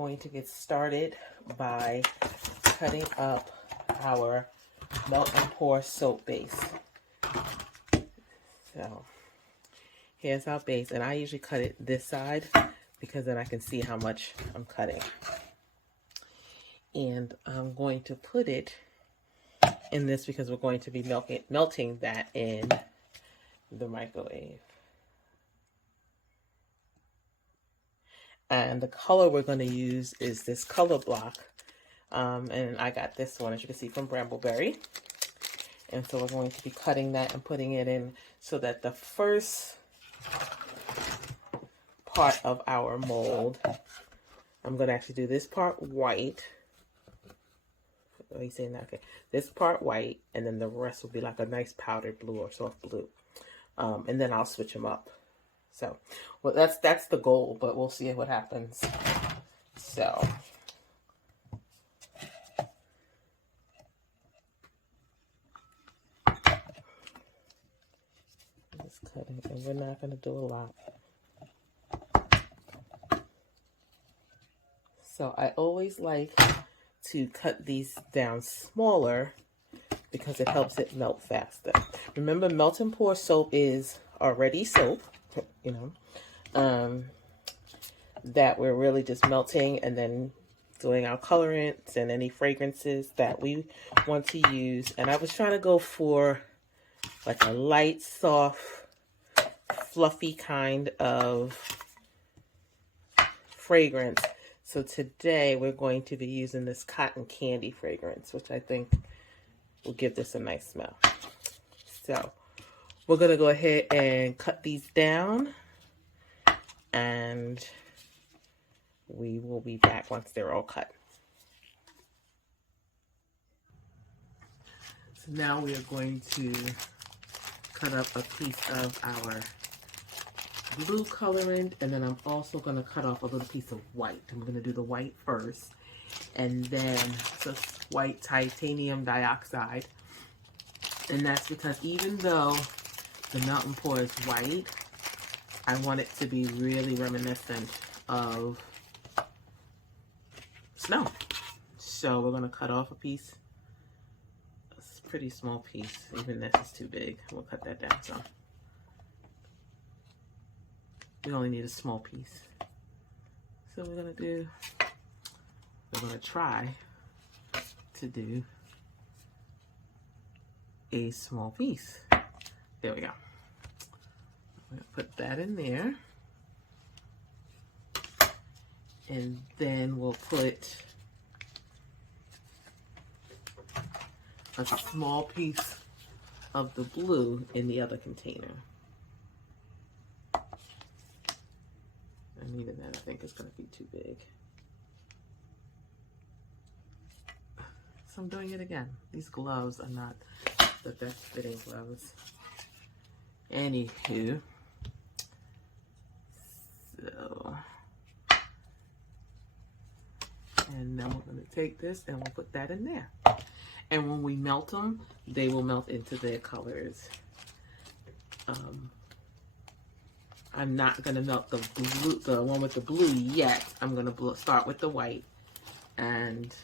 going to get started by cutting up our melt and pour soap base. So here's our base, and I usually cut it this side because then I can see how much I'm cutting. And I'm going to put it in this because we're going to be melting that in the microwave. And the color we're going to use is this color block. And I got this one, as you can see, from Bramble. And so we're going to be cutting that and putting it in so that the first part of our mold, I'm going to actually do this part white. Are you saying that? Okay. This part white, and then the rest will be like a nice powdered blue or soft blue. And then I'll switch them up. So, well, that's the goal, but we'll see what happens. So, just cutting, and we're not going to do a lot. So, I always like to cut these down smaller because it helps it melt faster. Remember, melt and pour soap is already soap, you know, that we're really just melting and then doing our colorants and any fragrances that we want to use. And I was trying to go for like a light, soft, fluffy kind of fragrance. So today we're going to be using this cotton candy fragrance, which I think will give this a nice smell. So we're going to go ahead and cut these down, and we will be back once they're all cut. So now we are going to cut up a piece of our blue colorant, and then I'm also going to cut off a little piece of white. I'm going to do the white first, and then it's white titanium dioxide. And that's because even though the melt and pour is white, I want it to be really reminiscent of snow. So we're going to cut off a piece, a pretty small piece. Even this is too big. We'll cut that down some. We only need a small piece. So we're going to try to do a small piece. There we go. I'm going to put that in there. And then we'll put a small piece of the blue in the other container. And even that, I think, is going to be too big. So I'm doing it again. These gloves are not the best fitting gloves. Anywho, so, and now we're going to take this and we'll put that in there. And when we melt them, they will melt into their colors. I'm not going to melt the blue, the one with the blue yet. I'm going to start with the white, and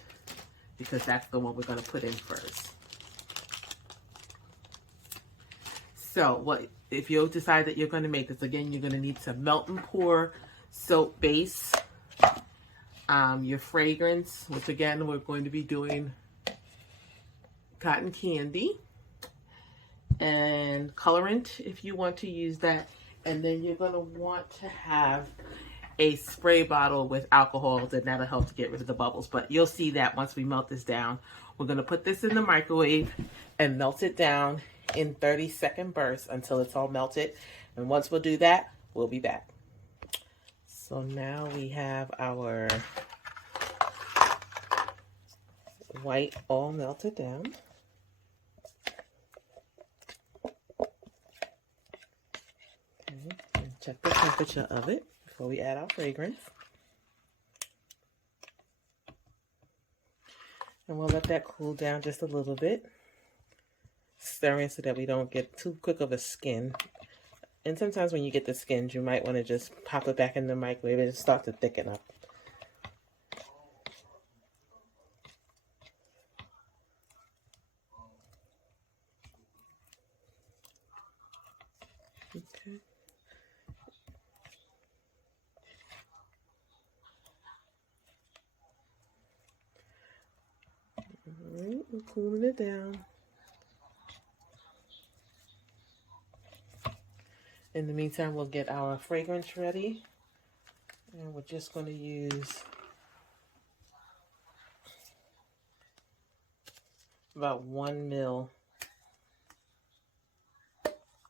because that's the one we're going to put in first. So what if you decide that you're going to make this, again, you're going to need some melt and pour soap base, your fragrance, which again, we're going to be doing cotton candy, and colorant if you want to use that. And then you're going to want to have a spray bottle with alcohol, and that'll help to get rid of the bubbles. But you'll see that once we melt this down. We're going to put this in the microwave and melt it down in 30-second bursts until it's all melted. And once we'll do that, we'll be back. So now we have our white all melted down. Check the temperature of it before we add our fragrance. And we'll let that cool down just a little bit. Stirring so that we don't get too quick of a skin. And sometimes when you get the skins, you might want to just pop it back in the microwave and start to thicken up. We're cooling it down. In the meantime, we'll get our fragrance ready. And we're just going to use about 1 ml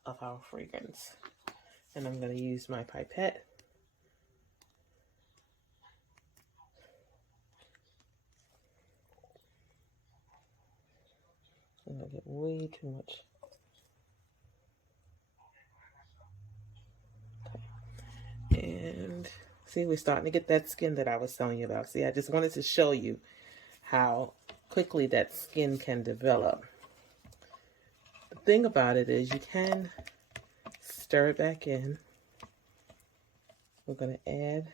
of our fragrance. And I'm going to use my pipette. I'm going to get way too much. Okay. And see, we're starting to get that skin that I was telling you about. See, I just wanted to show you how quickly that skin can develop. The thing about it is you can stir it back in. We're going to add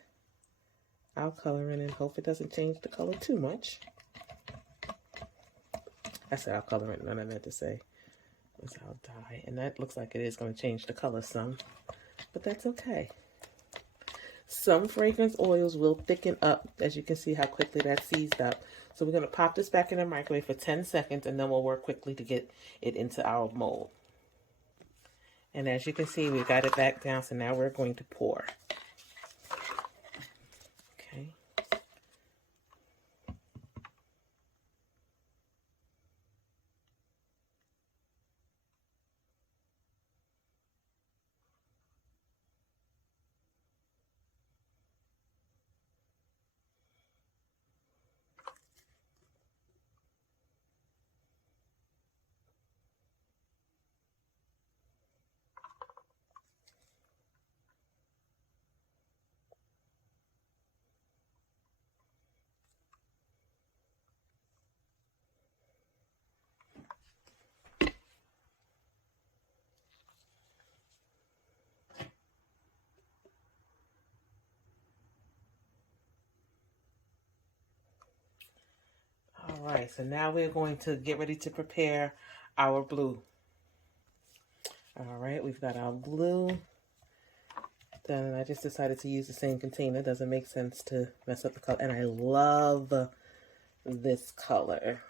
our colorant and hope it doesn't change the color too much. I said our colorant, what I meant to say was our dye. And that looks like it is going to change the color some, but that's okay. Some fragrance oils will thicken up, as you can see how quickly that seized up. So we're going to pop this back in the microwave for 10 seconds and then we'll work quickly to get it into our mold. And as you can see, we got it back down, so now we're going to pour. Okay. All right, so now we're going to get ready to prepare our glue. All right, we've got our glue done, and I just decided to use the same container. It doesn't make sense to mess up the color, and I love this color.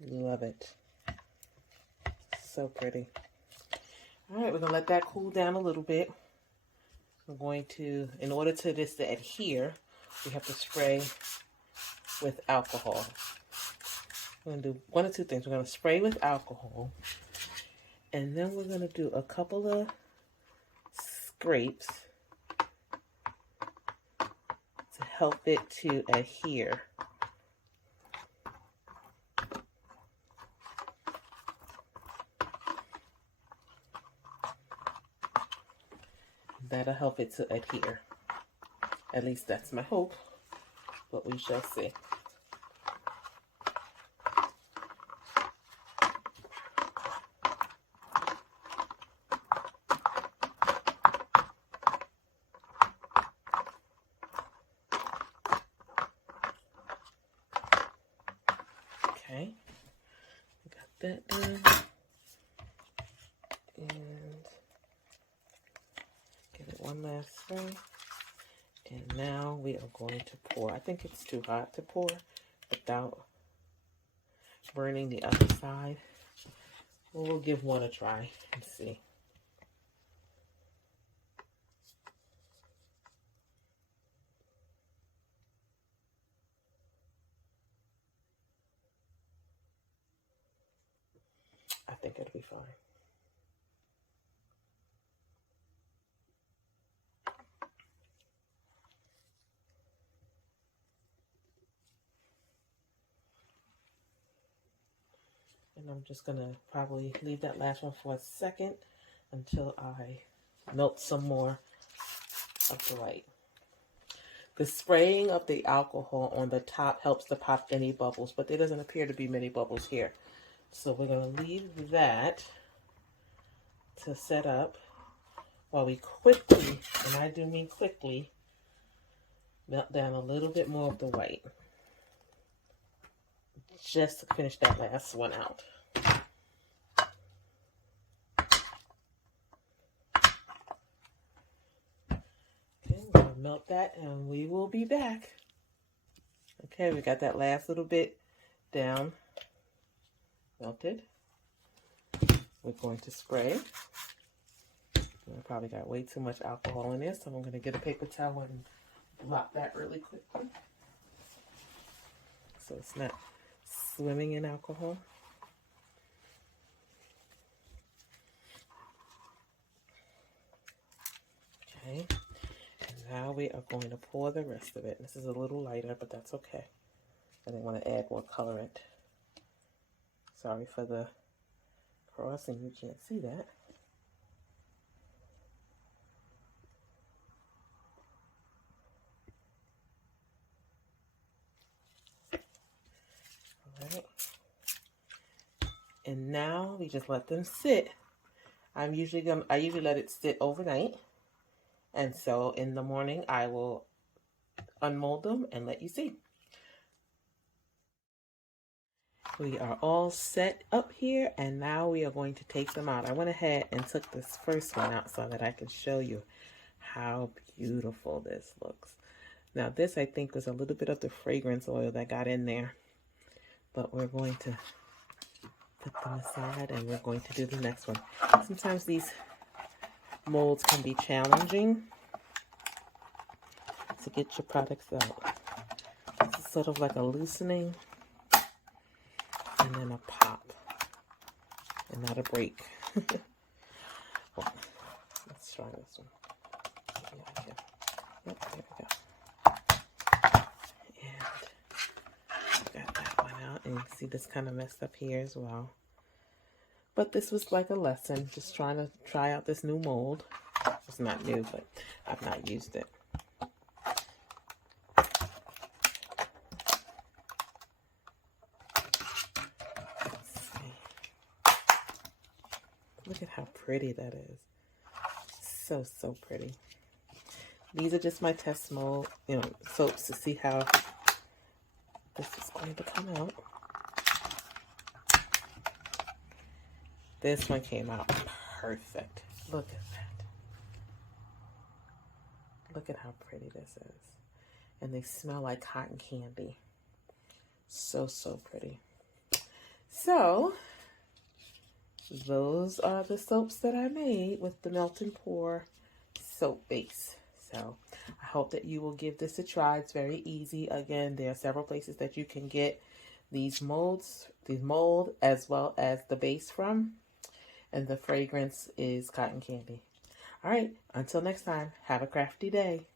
Love it. So pretty. All right, we're going to let that cool down a little bit. We're going to, in order to this to adhere, we have to spray with alcohol. We're going to do one of two things. We're going to spray with alcohol, and then we're going to do a couple of scrapes to help it to adhere. That'll help it to adhere. At least that's my hope, but we shall see. Okay, got that done. And give it one last spray. And now we are going to pour. I think it's too hot to pour without burning the other side. We'll give one a try and see. I think it'll be fine. And I'm just going to probably leave that last one for a second until I melt some more of the white. The spraying of the alcohol on the top helps to pop any bubbles, but there doesn't appear to be many bubbles here. So we're going to leave that to set up while we quickly, and I do mean quickly, melt down a little bit more of the white. Just to finish that last one out. Okay, we're going to melt that and we will be back. Okay, we got that last little bit down, melted. We're going to spray. I probably got way too much alcohol in there, so I'm going to get a paper towel and blot that really quickly, so it's not swimming in alcohol. Okay, and now we are going to pour the rest of it. This is a little lighter, but that's okay. I didn't want to add more colorant. Sorry for the crossing, you can't see that. All right. And now we just let them sit. I usually let it sit overnight. And so in the morning, I will unmold them and let you see. We are all set up here, and now we are going to take them out. I went ahead and took this first one out so that I can show you how beautiful this looks. Now this, I think, was a little bit of the fragrance oil that got in there, but we're going to put them aside and we're going to do the next one. Sometimes these molds can be challenging to get your products out. This is sort of like a loosening and then a pop and not a break. Well, let's try this one. Yep, there we go. And got that one out, and you see this kind of messed up here as well. But this was like a lesson, just trying to try out this new mold. It's not new, but I've not used it. Look at how pretty that is. So, so pretty. These are just my test mold, soaps to see how this is going to come out. This one came out perfect. Look at that. Look at how pretty this is. And they smell like cotton candy. So, so pretty. So, those are the soaps that I made with the Melt and Pour soap base. So I hope that you will give this a try. It's very easy. Again, there are several places that you can get these mold as well as the base from. And the fragrance is cotton candy. All right, until next time, have a crafty day.